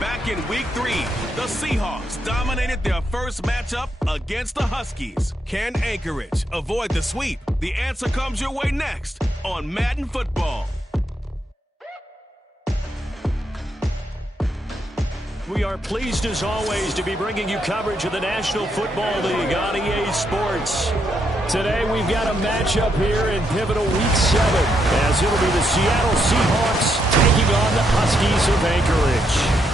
Back in Week 3, the Seahawks dominated their first matchup against the Huskies. Can Anchorage avoid the sweep? The answer comes your way next on Madden Football. We are pleased, as always, to be bringing you coverage of the National Football League on EA Sports. Today, we've got a matchup here in pivotal Week 7, as it'll be the Seattle Seahawks taking on the Huskies of Anchorage.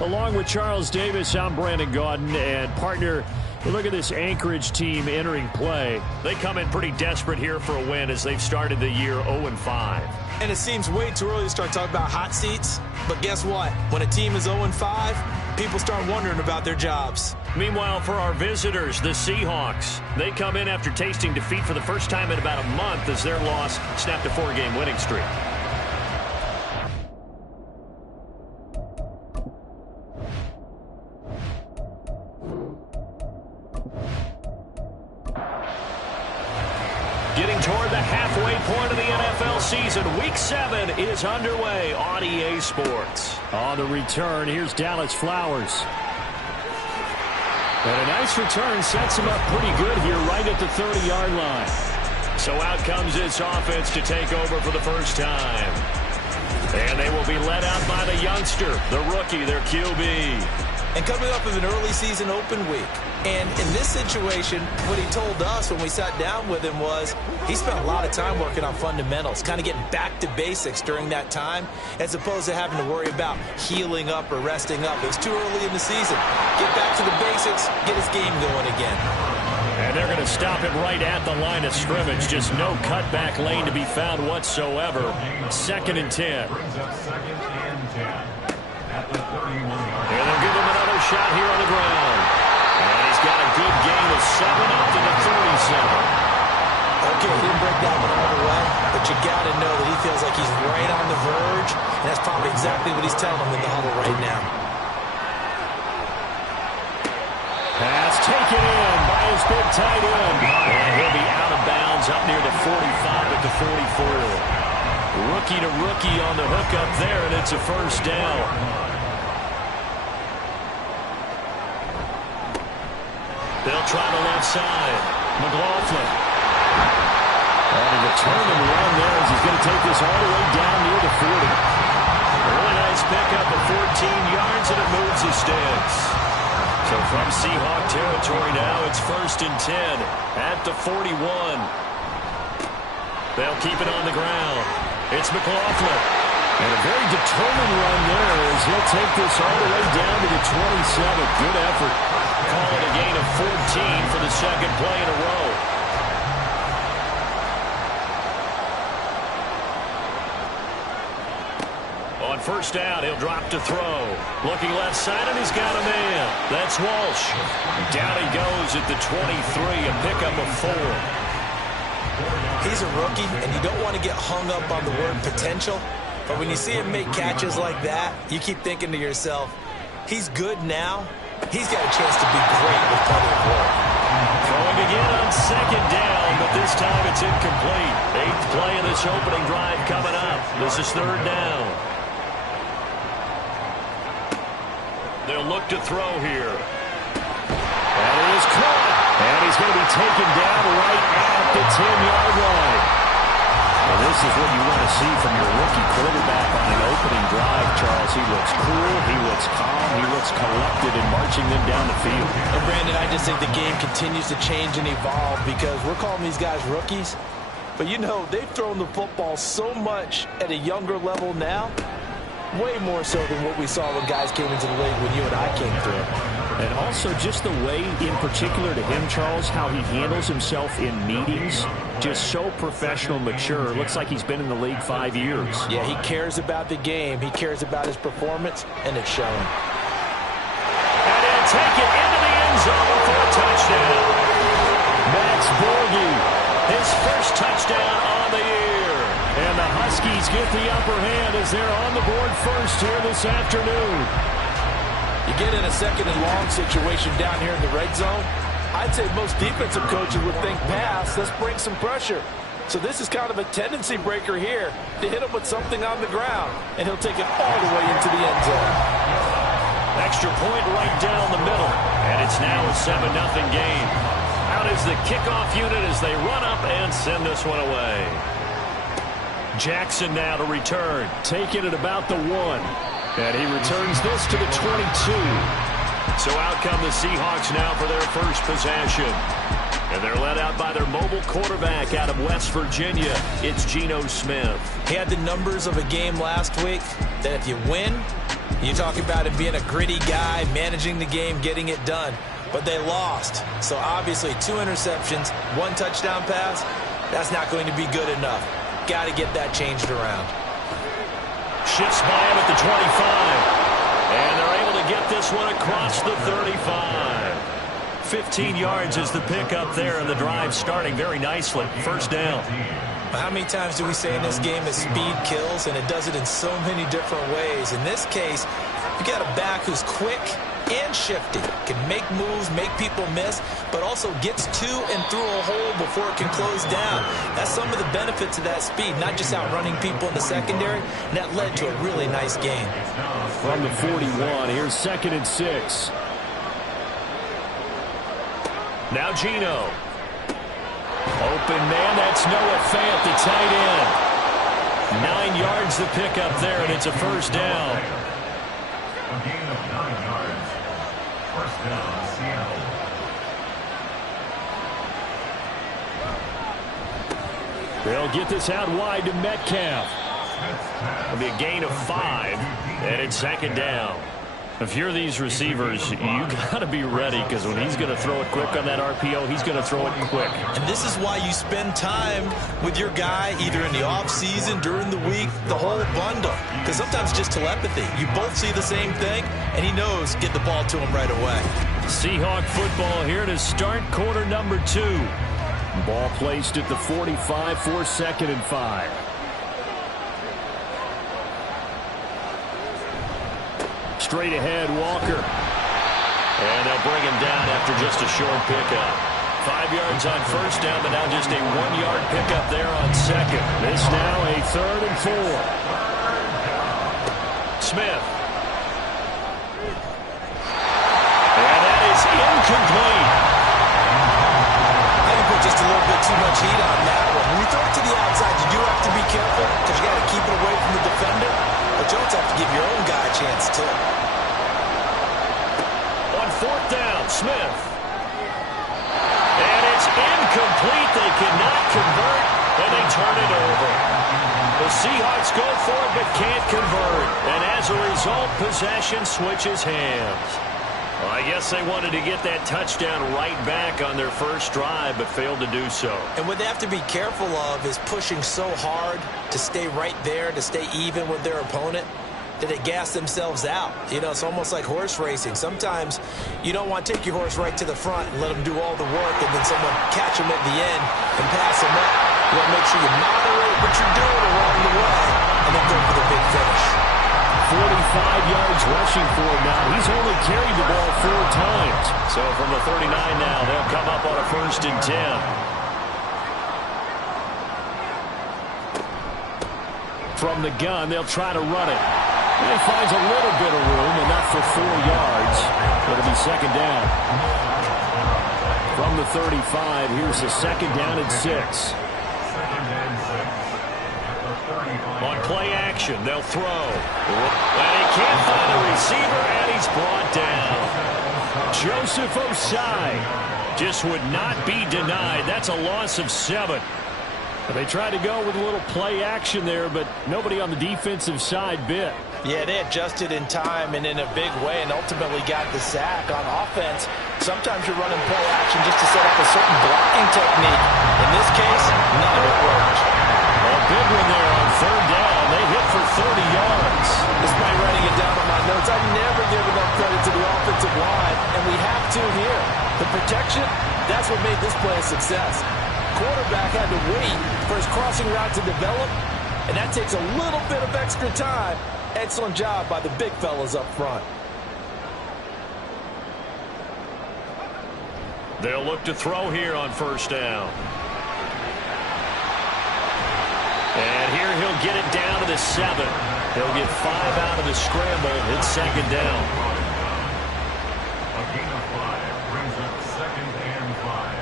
Along with Charles Davis, I'm Brandon Gaudin, and partner, look at this Anchorage team entering play. They come in pretty desperate here for a win as they've started the year 0-5. And it seems way too early to start talking about hot seats. But guess what? When a team is 0-5, people start wondering about their jobs. Meanwhile, for our visitors, the Seahawks, they come in after tasting defeat for the first time in about a month as their loss snapped a 4-game winning streak. Getting toward the halfway point of the NFL season, Week 7 is underway on EA Sports. On the return, here's Dallas Flowers. And a nice return sets him up pretty good here right at the 30-yard line. So out comes this offense to take over for the first time. And they will be led out by the youngster, the rookie, their QB. And coming up with an early season open week. And in this situation, what he told us when we sat down with him was he spent a lot of time working on fundamentals, kind of getting back to basics during that time, as opposed to having to worry about healing up or resting up. It was too early in the season. Get back to the basics, get his game going again. And they're going to stop him right at the line of scrimmage. Just no cutback lane to be found whatsoever. 2nd and 10. And they'll give him another shot here on the ground. And he's got a good gain of 7 up to the 37. Okay, he didn't break that one all the way, but you got to know that he feels like he's right on the verge, and that's probably exactly what he's telling him in the huddle right now. Pass taken in by his big tight end. And he'll be out of bounds up near the 45 at the 44. Rookie to rookie on the hook up there, and it's a first down. They'll try the left side. McLaughlin. And a determined run there as he's going to take this all the way down near the 40. A really nice pickup of 14 yards, and it moves his sticks. So from Seahawk territory now, it's 1st and 10 at the 41. They'll keep it on the ground. It's McLaughlin. And a very determined run there as he'll take this all the way down to the 27. Good effort. Call it a gain of 14 for the second play in a row. On first down, he'll drop to throw. Looking left side, and he's got a man. That's Walsh. Down he goes at the 23, a pickup of 4. He's a rookie, and you don't want to get hung up on the word potential. But when you see him make catches like that, you keep thinking to yourself, he's good now. He's got a chance to be great with plenty of work. Throwing again on 2nd down, but this time it's incomplete. 8th play of this opening drive coming up. This is 3rd down. They'll look to throw here. And it is caught. And he's going to be taken down right at the 10-yard line. Well, this is what you want to see from your rookie quarterback on an opening drive, Charles. He looks cool, he looks calm, he looks collected in marching them down the field. And, Brandon, I just think the game continues to change and evolve because we're calling these guys rookies. But, you know, they've thrown the football so much at a younger level now, way more so than what we saw when guys came into the league when you and I came through. And also just the way, in particular to him, Charles, how he handles himself in meetings, just so professional, mature. Looks like he's been in the league 5 years. Yeah, he cares about the game. He cares about his performance, and it's showing. And he'll take it into the end zone for a touchdown. Max Borghi, his first touchdown on the year. And the Huskies get the upper hand as they're on the board first here this afternoon. You get in a 2nd and long situation down here in the red zone, I'd say most defensive coaches would think pass, let's bring some pressure. So this is kind of a tendency breaker here to hit him with something on the ground, and he'll take it all the way into the end zone. Extra point right down the middle, and it's now a 7-0 game. Out is the kickoff unit as they run up and send this one away. Jackson now to return, taking it about the 1. And he returns this to the 22. So out come the Seahawks now for their first possession. And they're led out by their mobile quarterback out of West Virginia. It's Geno Smith. He had the numbers of a game last week that if you win, you talk about him being a gritty guy, managing the game, getting it done. But they lost. So obviously 2 interceptions, 1 touchdown pass, that's not going to be good enough. Got to get that changed around. Shifts by him at the 25. And they're able to get this one across the 35. 15 yards is the pickup there, and the drive starting very nicely. First down. How many times do we say in this game that speed kills, and it does it in so many different ways? In this case, you got a back who's quick and shifty, can make moves, make people miss, but also gets to and through a hole before it can close down. That's some of the benefits of that speed, not just outrunning people in the secondary, and that led to a really nice game. From the 41, here's 2nd and 6. Now Geno. Open man, that's Noah Fant, the tight end. 9 yards the pickup there, and it's a first down. A gain of 9 yards. First down, Seattle. They'll get this out wide to Metcalf. It'll be a gain of 5, and it's 2nd down. If you're these receivers, you got to be ready, because when he's going to throw it quick on that RPO, he's going to throw it quick. And this is why you spend time with your guy, either in the offseason, during the week, the whole bundle. Because sometimes it's just telepathy. You both see the same thing, and he knows get the ball to him right away. Seahawk football here to start quarter number 2. Ball placed at the 45 for 2nd and 5. Straight ahead, Walker. And they'll bring him down after just a short pickup. 5 yards on first down, but now just a 1-yard pickup there on 2nd. This now a 3rd and 4. Smith. And that is incomplete. I think put just a little bit too much heat on that one. When you throw it to the outside, you do have to be careful because you got to keep it away from the defender. But you also have to give your own guy a chance, too. On 4th down, Smith. And it's incomplete. They cannot convert, and they turn it over. The Seahawks go for it, but can't convert. And as a result, possession switches hands. Well, I guess they wanted to get that touchdown right back on their first drive, but failed to do so. And what they have to be careful of is pushing so hard to stay right there, to stay even with their opponent, that they gas themselves out. You know, it's almost like horse racing. Sometimes you don't want to take your horse right to the front and let them do all the work, and then someone catch them at the end and pass them up. You want to make sure you moderate what you're doing along the way, and then go for the big finish. 45 yards rushing for him now. He's only carried the ball 4 times. So from the 39 now, they'll come up on a 1st and 10. From the gun, they'll try to run it. And he finds a little bit of room, enough for 4 yards. It'll be 2nd down. From the 35, here's a 2nd down and 6. On play action, they'll throw. And he can't find a receiver, and he's brought down. Joseph Osai just would not be denied. That's a loss of 7. They tried to go with a little play action there, but nobody on the defensive side bit. Yeah, they adjusted in time and in a big way and ultimately got the sack. On offense, sometimes you're running play action just to set up a certain blocking technique. In this case, none of it worked. A big one there on 3rd down. They hit for 30 yards. Despite writing it down on my notes, I never give enough credit to the offensive line, and we have to here. The protection, that's what made this play a success. Quarterback had to wait for his crossing route to develop, and that takes a little bit of extra time. Excellent job by the big fellas up front. They'll look to throw here on 1st down. they'll get it down to the 7. They'll get 5 out of the scramble. It's second down. A gain of 5 brings up 2nd and 5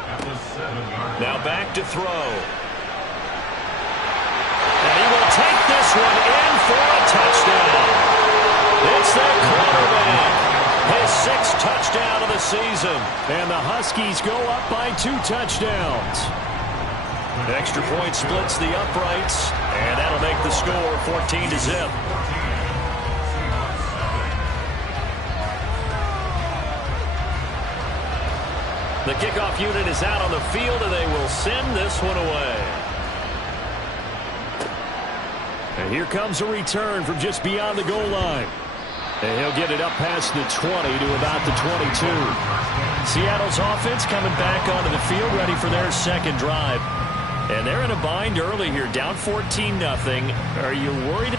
at the 7-yard line. Now back to throw. And he will take this one in for a touchdown. It's their quarterback. His 6th touchdown of the season. And the Huskies go up by 2 touchdowns. Extra point splits the uprights, and that'll make the score 14-0. The kickoff unit is out on the field, and they will send this one away. And here comes a return from just beyond the goal line. And he'll get it up past the 20 to about the 22. Seattle's offense coming back onto the field, ready for their second drive. And they're in a bind early here, down 14-0. Are you worried?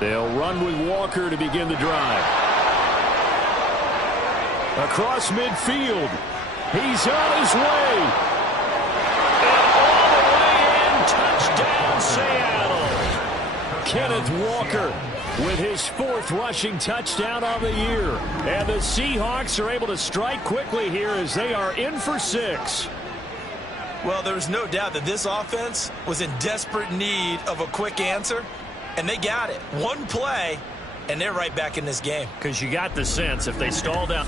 They'll run with Walker to begin the drive. Across midfield. He's on his way. And all the way in. Touchdown, Seattle. Kenneth Walker with his 4th rushing touchdown on the year. And the Seahawks are able to strike quickly here as they are in for 6. Well, there's no doubt that this offense was in desperate need of a quick answer, and they got it. One play, and they're right back in this game. Because you got the sense if they stall down.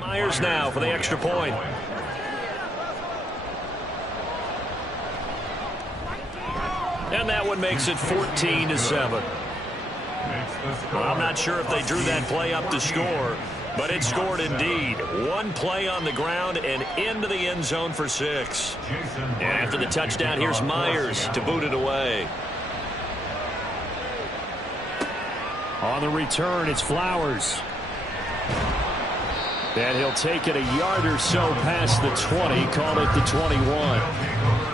Myers now for the extra point. And that one makes it 14-7. Well, I'm not sure if they drew that play up to score, but it scored indeed. One play on the ground and into the end zone for 6. And after the touchdown, here's Myers to boot it away. On the return, it's Flowers. And he'll take it a yard or so past the 20, call it the 21.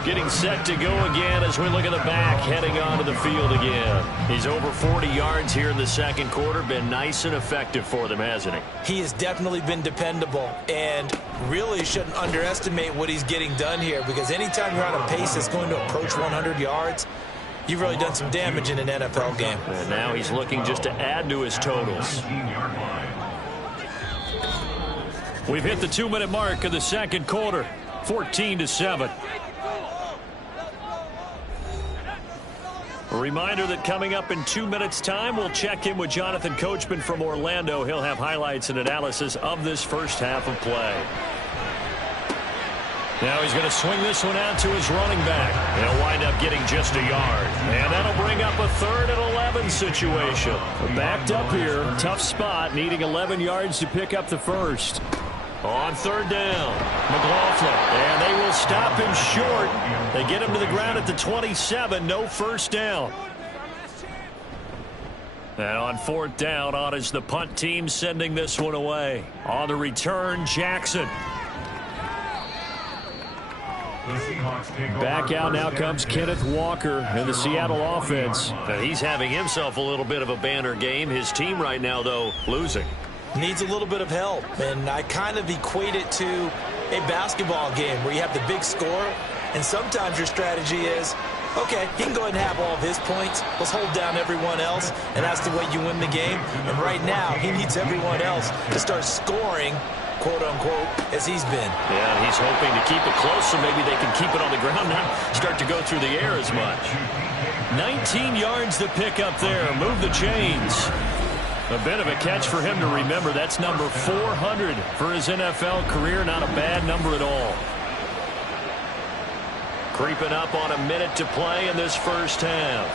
Getting set to go again as we look at the back, heading onto the field again. He's over 40 yards here in the second quarter. Been nice and effective for them, hasn't he? He has definitely been dependable, and really shouldn't underestimate what he's getting done here, because anytime you're on a pace that's going to approach 100 yards, you've really done some damage in an NFL game. And now he's looking just to add to his totals. We've hit the 2-minute mark of the second quarter, 14-7. A reminder that coming up in 2 minutes' time, we'll check in with Jonathan Coachman from Orlando. He'll have highlights and analysis of this first half of play. Now he's going to swing this one out to his running back. He'll wind up getting just a yard. And that'll bring up a 3rd and 11 situation. Backed up here, tough spot, needing 11 yards to pick up the first. On 3rd down, McLaughlin, and they will stop him short. They get him to the ground at the 27, no first down. And on 4th down, on is the punt team sending this one away. On the return, Jackson. Back out now comes Kenneth Walker in the Seattle offense. He's having himself a little bit of a banner game. His team right now, though, losing. Needs a little bit of help, and I kind of equate it to a basketball game where you have the big score, and sometimes your strategy is, okay, he can go ahead and have all of his points. Let's hold down everyone else, and that's the way you win the game. And right now, he needs everyone else to start scoring, quote-unquote, as he's been. Yeah, he's hoping to keep it close so maybe they can keep it on the ground, not start to go through the air as much. 19 yards to pick up there. Move the chains. A bit of a catch for him to remember. That's number 400 for his NFL career. Not a bad number at all. Creeping up on a minute to play in this first half.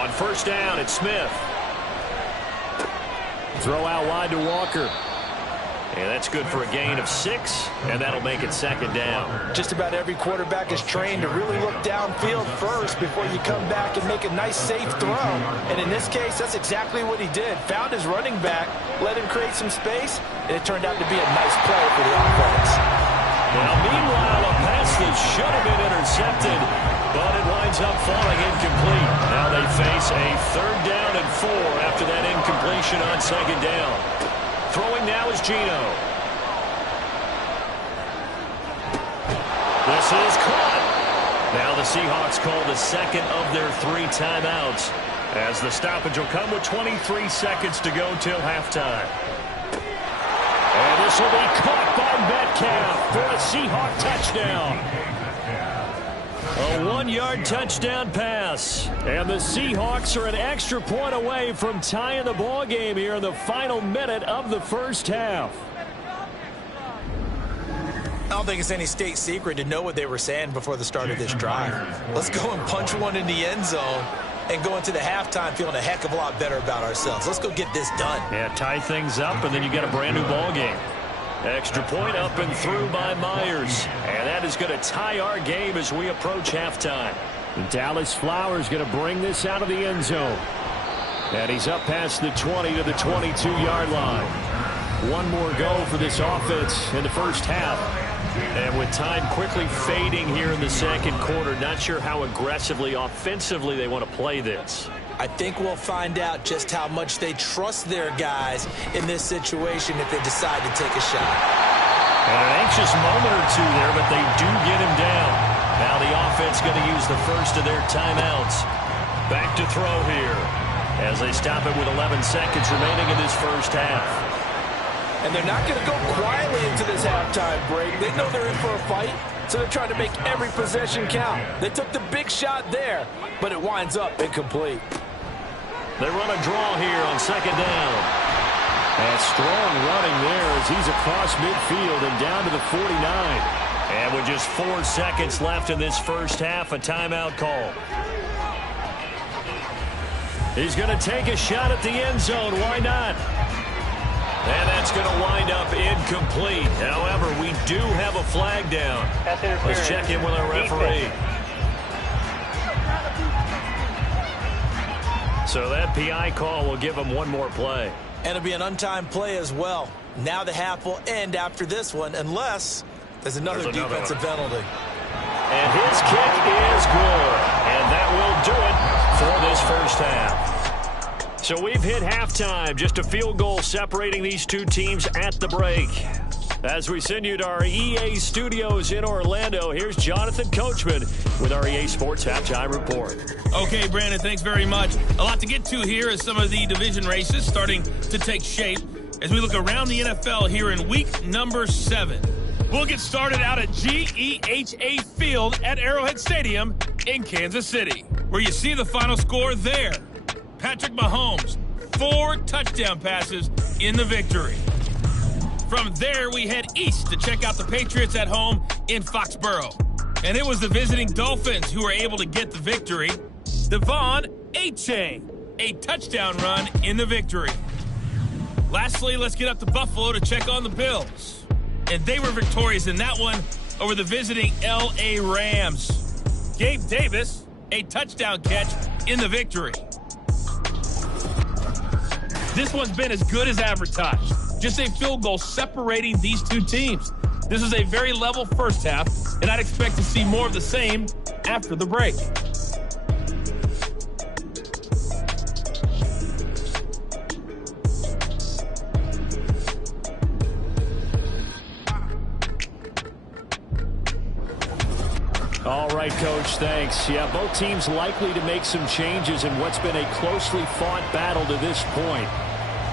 On 1st down, it's Smith. Throw out wide to Walker. And that's good for a gain of 6, and that'll make it 2nd down. Just about every quarterback is trained to really look downfield first before you come back and make a nice, safe throw. And in this case, that's exactly what he did. Found his running back, let him create some space, and it turned out to be a nice play for the offense. Now, meanwhile, a pass that should have been intercepted, but it winds up falling incomplete. Now they face a 3rd down and 4 after that incompletion on 2nd down. Throwing now is Gino. This is caught. Now the Seahawks call the 2nd of their 3 timeouts, as the stoppage will come with 23 seconds to go till halftime. And this will be caught by Metcalf for a Seahawk touchdown. A 1-yard touchdown pass. And the Seahawks are an extra point away from tying the ball game here in the final minute of the first half. I don't think it's any state secret to know what they were saying before the start of this drive. Let's go and punch one in the end zone and go into the halftime feeling a heck of a lot better about ourselves. Let's go get this done. Yeah, tie things up, and then you get a brand new ball game. Extra point up and through by Myers. And that is going to tie our game as we approach halftime. And Dallas Flowers going to bring this out of the end zone. And he's up past the 20 to the 22-yard line. One more go for this offense in the first half. And with time quickly fading here in the second quarter, not sure how aggressively, offensively they want to play this. I think we'll find out just how much they trust their guys in this situation if they decide to take a shot. And an anxious moment or two there, but they do get him down. Now the offense going to use the first of their timeouts. Back to throw here as they stop it with 11 seconds remaining in this first half. And they're not going to go quietly into this halftime break. They know they're in for a fight, so they're trying to make every possession count. They took the big shot there, but it winds up incomplete. They run a draw here on second down. And strong running there as he's across midfield and down to the 49. And with just 4 seconds left in this first half, a timeout call. He's going to take a shot at the end zone. Why not? And that's going to wind up incomplete. However, we do have a flag down. Let's check in with our referee. So that PI call will give him one more play. And it'll be an untimed play as well. Now the half will end after this one, unless there's another defensive penalty. And his kick is good. And that will do it for this first half. So we've hit halftime. Just a field goal separating these two teams at the break. As we send you to our EA studios in Orlando, here's Jonathan Coachman with our EA Sports Halftime Report. Okay, Brandon, thanks very much. A lot to get to here as some of the division races starting to take shape as we look around the NFL here in week number 7. We'll get started out at GEHA Field at Arrowhead Stadium in Kansas City, where you see the final score there. Patrick Mahomes, 4 touchdown passes in the victory. From there, we head east to check out the Patriots at home in Foxborough. And it was the visiting Dolphins who were able to get the victory. Devon Achane, a touchdown run in the victory. Lastly, let's get up to Buffalo to check on the Bills. And they were victorious in that one over the visiting L.A. Rams. Gabe Davis, a touchdown catch in the victory. This one's been as good as advertised. Just a field goal separating these two teams. This is a very level first half, and I'd expect to see more of the same after the break. All right, Coach, thanks. Yeah, both teams likely to make some changes in what's been a closely fought battle to this point.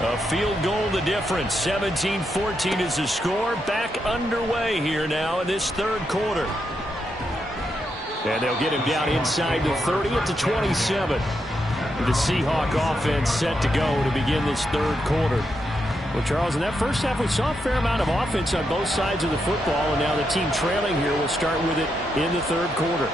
A field goal the difference. 17-14 is the score. Back underway here now in this third quarter. And they'll get him down inside the 30 at the 27. The Seahawk offense set to go to begin this third quarter. Well, Charles, in that first half, we saw a fair amount of offense on both sides of the football, and now the team trailing here will start with it in the third quarter.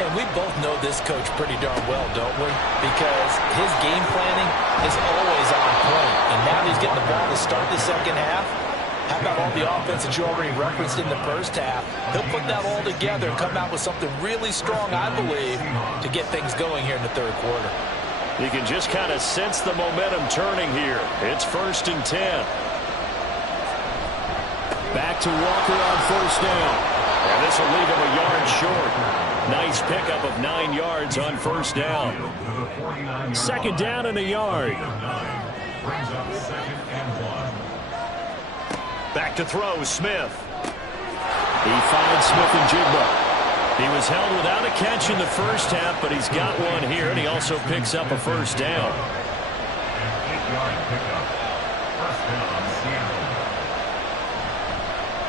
And we both know this coach pretty darn well, don't we? Because his game planning is always on point. And now he's getting the ball to start the second half. How about all the offense that you already referenced in the first half? He'll put that all together and come out with something really strong, I believe, to get things going here in the third quarter. You can just kind of sense the momentum turning here. It's 1st and 10. Back to Walker on first down. And this will leave him a yard short. Nice pickup of 9 yards on first down. 2nd down and a yard. Back to throw, Smith. He finds Smith and Jigba. He was held without a catch in the first half, but he's got one here, and he also picks up a first down.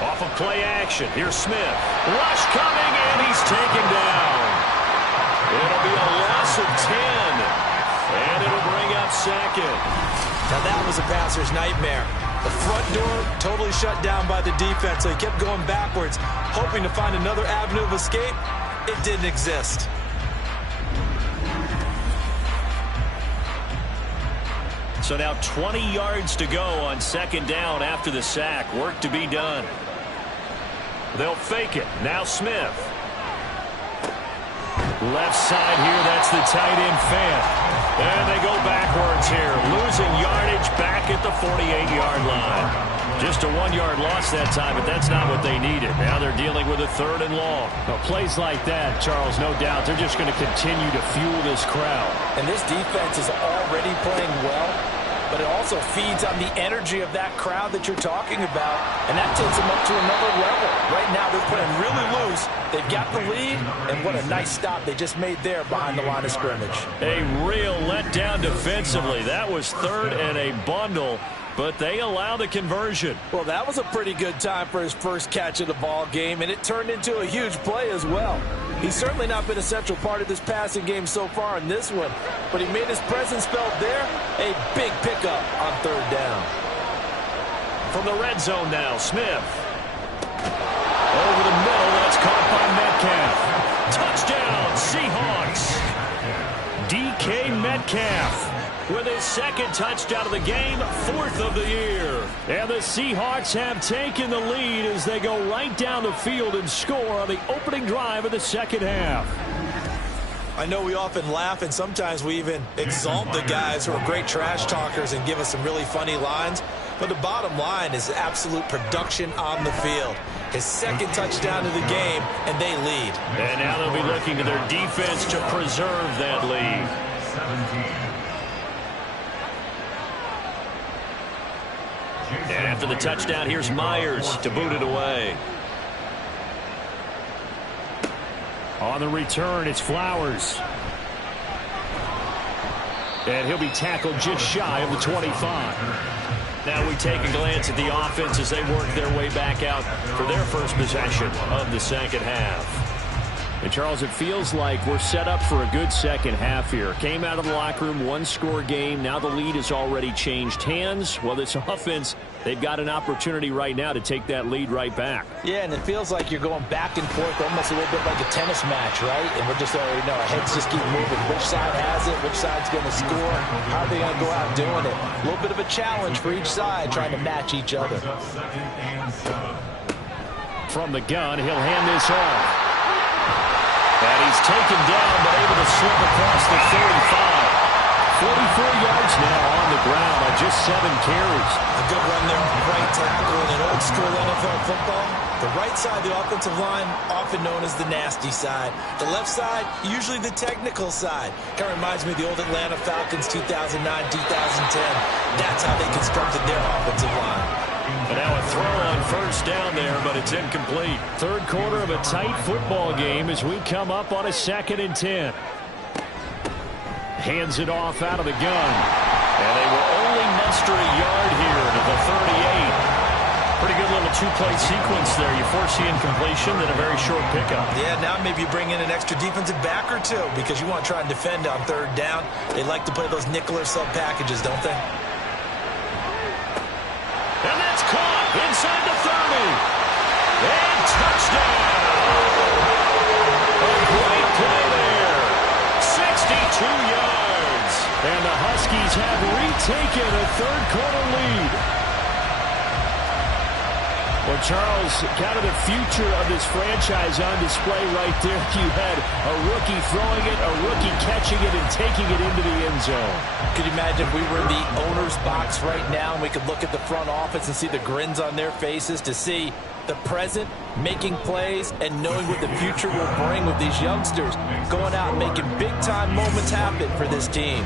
Off of play action, here's Smith. Rush coming, and he's taken down. It'll be a loss of 10, and it'll bring up 2nd. Now that was a passer's nightmare. The front door totally shut down by the defense, so he kept going backwards, hoping to find another avenue of escape. It didn't exist. So now 20 yards to go on 2nd down after the sack. Work to be done. They'll fake it. Now Smith. Left side here, that's the tight end Fant. And they go backwards here, losing yardage back at the 48-yard line. Just a 1-yard loss that time, but that's not what they needed. Now they're dealing with a 3rd and long. Well, plays like that, Charles, no doubt, they're just going to continue to fuel this crowd. And this defense is already playing well, but it also feeds on the energy of that crowd that you're talking about, and that takes them up to another level. Right now, they're playing really loose. They've got the lead, and what a nice stop they just made there behind the line of scrimmage. A real letdown defensively. That was 3rd and a bundle, but they allow the conversion. Well, that was a pretty good time for his first catch of the ball game, and it turned into a huge play as well. He's certainly not been a central part of this passing game so far in this one, but he made his presence felt there. A big pickup on 3rd down. From the red zone now, Smith. Over the middle, that's caught by Metcalf. Touchdown, Seahawks. DK Metcalf with his 2nd touchdown of the game, 4th of the year. And the Seahawks have taken the lead as they go right down the field and score on the opening drive of the 2nd half. I know we often laugh, and sometimes we even exalt the guys who are great trash talkers and give us some really funny lines. But the bottom line is absolute production on the field. His 2nd touchdown of the game, and they lead. And now they'll be looking to their defense to preserve that lead. 17. And after the touchdown, here's Myers to boot it away. On the return, it's Flowers. And he'll be tackled just shy of the 25. Now we take a glance at the offense as they work their way back out for their first possession of the 2nd half. And, Charles, it feels like we're set up for a good 2nd half here. Came out of the locker room, 1-score game. Now the lead has already changed hands. Well, this offense, they've got an opportunity right now to take that lead right back. Yeah, and it feels like you're going back and forth almost a little bit like a tennis match, right? And we're just already know our heads just keep moving. Which side has it? Which side's going to score? How are they going to go out doing it? A little bit of a challenge for each side trying to match each other. From the gun, he'll hand this off. And he's taken down, but able to slip across the 35. 44 yards now on the ground on just 7 carries. A good run there, right tackle in an old school NFL football. The right side of the offensive line, often known as the nasty side. The left side, usually the technical side. Kind of reminds me of the old Atlanta Falcons 2009, 2010. That's how they constructed their offensive line. And now a throw on 1st down there, but it's incomplete. 3rd quarter of a tight football game as we come up on a 2nd and 10. Hands it off out of the gun. And they will only muster a yard here to the 38. Pretty good little 2-play sequence there. You force the incompletion, then a very short pickup. Yeah, now maybe you bring in an extra defensive back or two because you want to try and defend on 3rd down. They like to play those nickel or sub packages, don't they? And that's caught inside the 30. And touchdown. A great play there. 62 yards. And the Huskies have retaken a 3rd quarter lead. Well, Charles, kind of the future of this franchise on display right there. You had a rookie throwing it, a rookie catching it, and taking it into the end zone. Could you imagine if we were in the owner's box right now and we could look at the front office and see the grins on their faces to see the present making plays and knowing what the future will bring with these youngsters going out and making big-time moments happen for this team.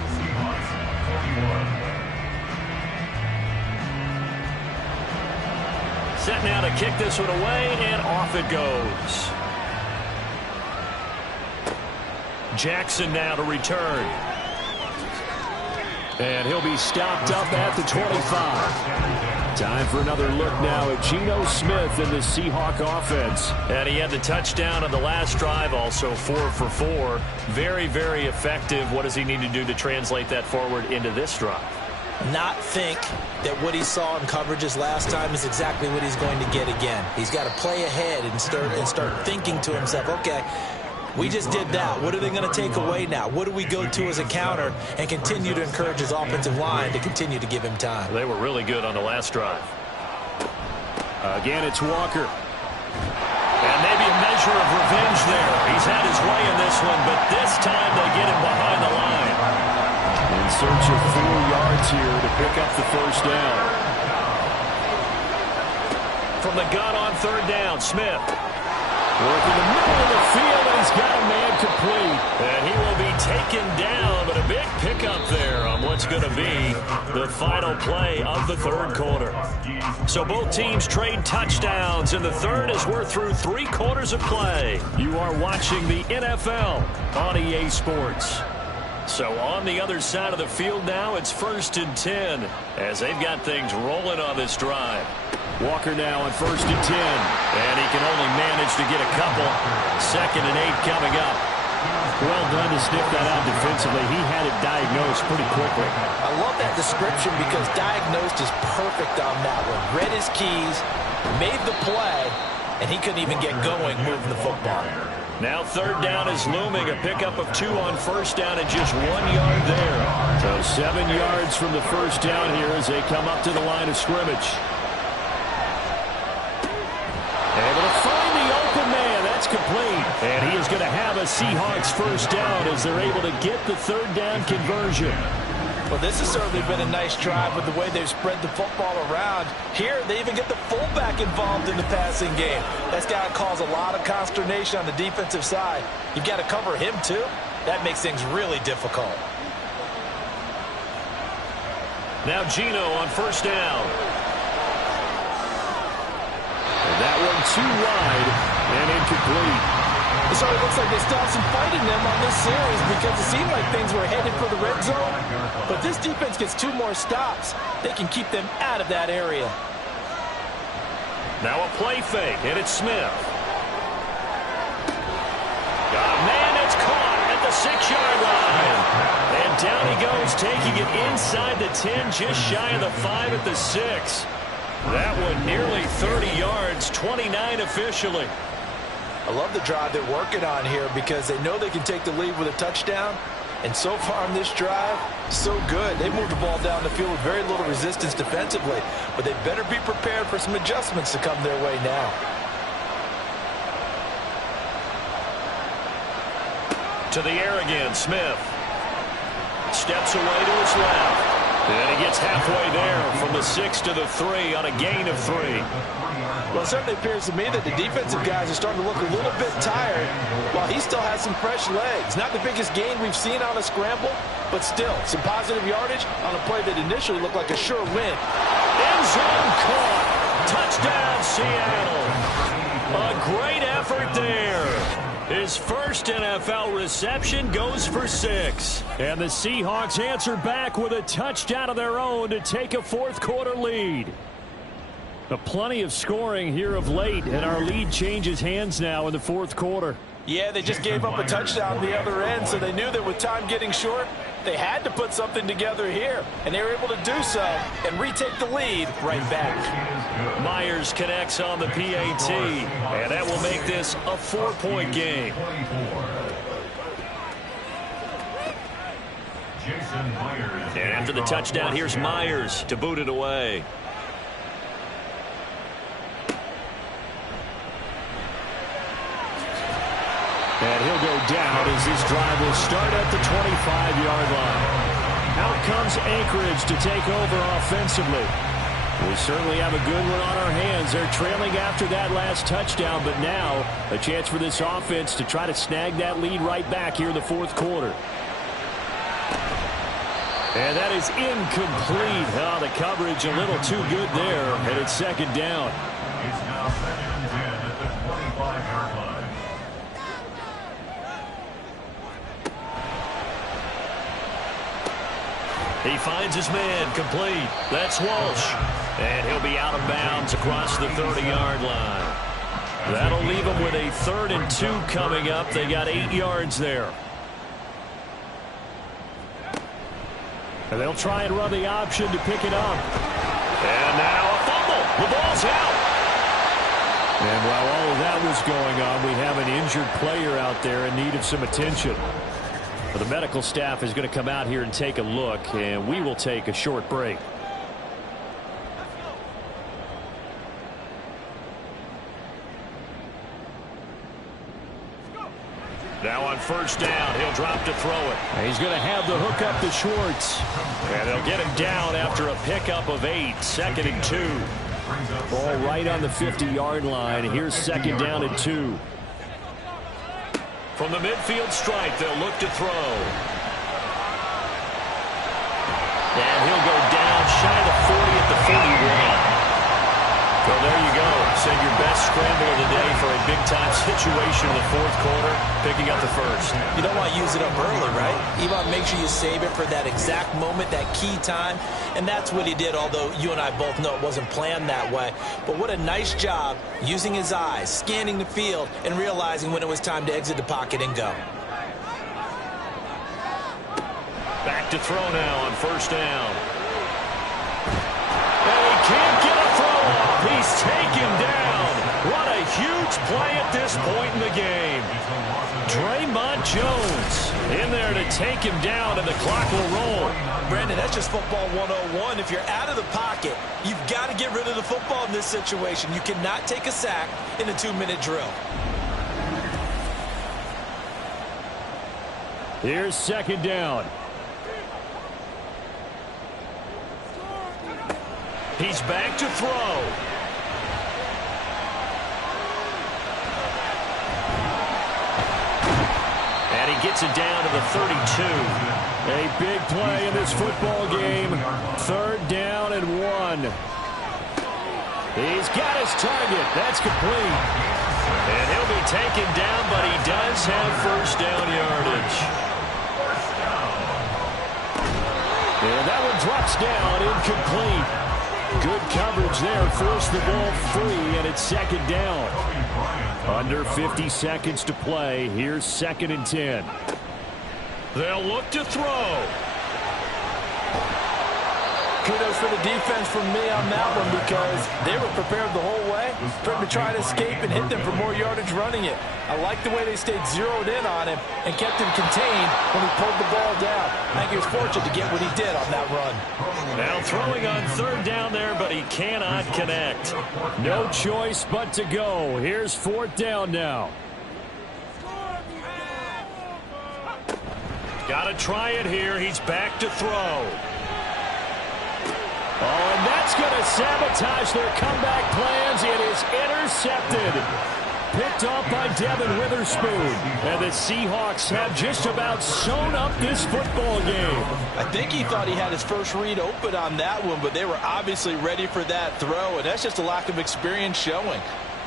Set now to kick this one away, and off it goes. Jackson now to return. And he'll be stopped up at the 25. Time for another look now at Geno Smith and the Seahawk offense. And he had the touchdown on the last drive, also 4 for 4. Very, very effective. What does he need to do to translate that forward into this drive? Not think that what he saw in coverages last time is exactly what he's going to get again. He's got to play ahead and start thinking to himself, okay, we just did that. What are they going to take away now? What do we go to as a counter? And continue to encourage his offensive line to continue to give him time. They were really good on the last drive. Again, it's Walker. And maybe a measure of revenge there. He's had his way in this one, but this time they get him behind the line. In search of 4 yards here to pick up the 1st down. from the gun on third down. Smith. Working the middle of the field, and he's got a man complete. And he will be taken down, but a big pickup there on what's going to be the final play of the third quarter. So both teams trade touchdowns in the third as we're through 3 quarters of play. You are watching the NFL on EA Sports. So on the other side of the field now, it's 1st and 10 as they've got things rolling on this drive. Walker now on 1st and 10, and he can only manage to get a couple. 2nd and 8 coming up. Well done to sniff that out defensively. He had it diagnosed pretty quickly. I love that description because diagnosed is perfect on that one. Read his keys, made the play, and he couldn't even get going moving the football. Now 3rd down is looming. A pickup of 2 on 1st down and just 1 yard there. So 7 yards from the 1st down here as they come up to the line of scrimmage. Able to find the open man. That's complete. And he is going to have a Seahawks 1st down as they're able to get the 3rd down conversion. Well, this has certainly been a nice drive with the way they've spread the football around. Here, they even get the fullback involved in the passing game. That's got to cause a lot of consternation on the defensive side. You've got to cover him, too. That makes things really difficult. Now Gino on 1st down. And that one too wide and incomplete. So it looks like they still have some fight in them on this series because it seemed like things were headed for the red zone. But this defense gets 2 more stops. They can keep them out of that area. Now a play fake, and it's Smith. Got a man that's caught at the 6-yard line. And down he goes, taking it inside the 10, just shy of the 5 at the 6. That one nearly 30 yards, 29 officially. I love the drive they're working on here because they know they can take the lead with a touchdown. And so far on this drive, so good. They moved the ball down the field with very little resistance defensively. But they better be prepared for some adjustments to come their way now. To the air again, Smith. Steps away to his left. And he gets halfway there from the 6 to the 3 on a gain of 3. Well, it certainly appears to me that the defensive guys are starting to look a little bit tired while he still has some fresh legs. Not the biggest gain we've seen on a scramble, but still some positive yardage on a play that initially looked like a sure win. End zone caught. Touchdown, Seattle. A great effort there. His first NFL reception goes for 6. And the Seahawks answer back with a touchdown of their own to take a 4th quarter lead. Plenty of scoring here of late, and our lead changes hands now in the 4th quarter. Yeah, they just gave up a touchdown on the other end, so they knew that with time getting short, they had to put something together here, and they were able to do so and retake the lead right back. Myers connects on the PAT, and that will make this a 4-point game. And after the touchdown, here's Myers to boot it away. And he'll go down as this drive will start at the 25-yard line. Out comes Anchorage to take over offensively. We certainly have a good one on our hands. They're trailing after that last touchdown, but now a chance for this offense to try to snag that lead right back here in the 4th quarter. And that is incomplete. Oh, the coverage a little too good there, and it's 2nd down. It's now 2nd and 10 at the 25-yard line. He finds his man complete. That's Walsh. And he'll be out of bounds across the 30-yard line. That'll leave him with a 3rd and 2 coming up. They got 8 yards there. And they'll try and run the option to pick it up. And now a fumble. The ball's out. And while all of that was going on, we have an injured player out there in need of some attention. The medical staff is going to come out here and take a look, and we will take a short break. Now on 1st down, he'll drop to throw it. And he's going to have the hook up to Schwartz. And they'll get him down after a pickup of 8, 2nd and 2. brings up Ball second right on the and 50-yard line. Here's second down and 2. From the midfield stripe, they'll look to throw. And he'll go down shy of the 40 at the 41. Well, there you go. Send your best scramble of the day for a big-time situation in the fourth quarter, picking up the first. You don't want to use it up early, right? You want to make sure you save it for that exact moment, that key time. And that's what he did, although you and I both know it wasn't planned that way. But what a nice job using his eyes, scanning the field, and realizing when it was time to exit the pocket and go. Back to throw now on first down. And he can't get a throw off. He's taken down. What a huge play at this point in the game. Draymond Jones in there to take him down, and the clock will roll. Brandon, that's just football 101. If you're out of the pocket, you've got to get rid of the football in this situation. You cannot take a sack in a 2-minute drill. Here's second down. He's back to throw. And he gets it down to the 32. A big play in this football game. Third down and 1. He's got his target. That's complete. And he'll be taken down, but he does have first down yardage. And that one drops down, incomplete. Good coverage there. Forced the ball free, and it's second down. Under 50 seconds to play. Here's second and 10. They'll look to throw. Kudos for the defense from me on that one, because they were prepared the whole way for him to try to escape and hit them for more yardage running it. I like the way they stayed zeroed in on him and kept him contained when he pulled the ball down. I think he was fortunate to get what he did on that run. Now throwing on third down there, but he cannot connect. No choice but to go. Here's fourth down now. Got to try it here. He's back to throw. Oh, and that's going to sabotage their comeback plans. It is intercepted. Picked off by Devin Witherspoon. And the Seahawks have just about sewn up this football game. I think he thought he had his first read open on that one, but they were obviously ready for that throw, and that's just a lack of experience showing.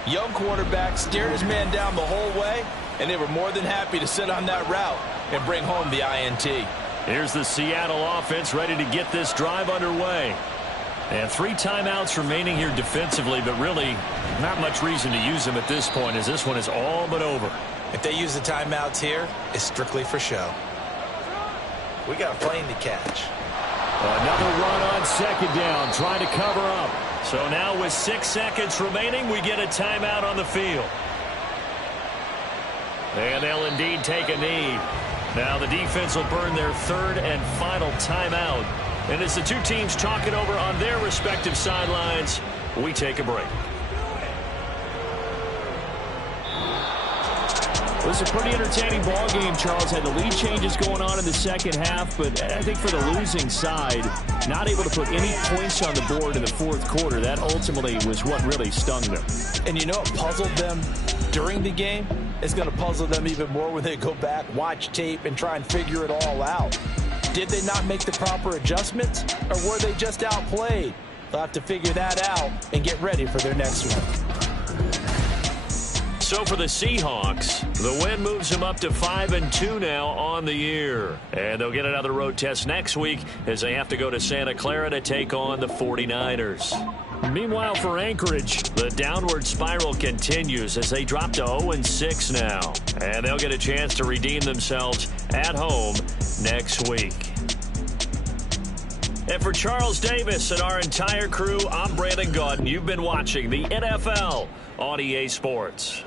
Young quarterback stared his man down the whole way, and they were more than happy to sit on that route and bring home the INT. Here's the Seattle offense ready to get this drive underway. And 3 timeouts remaining here defensively, but really not much reason to use them at this point, as this one is all but over. If they use the timeouts here, it's strictly for show. We got a plane to catch. Another run on second down, trying to cover up. So now with 6 seconds remaining, we get a timeout on the field. And they'll indeed take a knee. Now the defense will burn their third and final timeout. And as the two teams talk it over on their respective sidelines, we take a break. It was a pretty entertaining ball game, Charles. Had the lead changes going on in the second half, but I think for the losing side, not able to put any points on the board in the fourth quarter, that ultimately was what really stung them. And you know what puzzled them during the game? It's going to puzzle them even more when they go back, watch tape, and try and figure it all out. Did they not make the proper adjustments, or were they just outplayed? They'll have to figure that out and get ready for their next one. So for the Seahawks, the win moves them up to 5-2 now on the year. And they'll get another road test next week as they have to go to Santa Clara to take on the 49ers. Meanwhile, for Anchorage, the downward spiral continues as they drop to 0-6 now. And they'll get a chance to redeem themselves at home next week. And for Charles Davis and our entire crew, I'm Brandon Gaudin. You've been watching the NFL on EA Sports.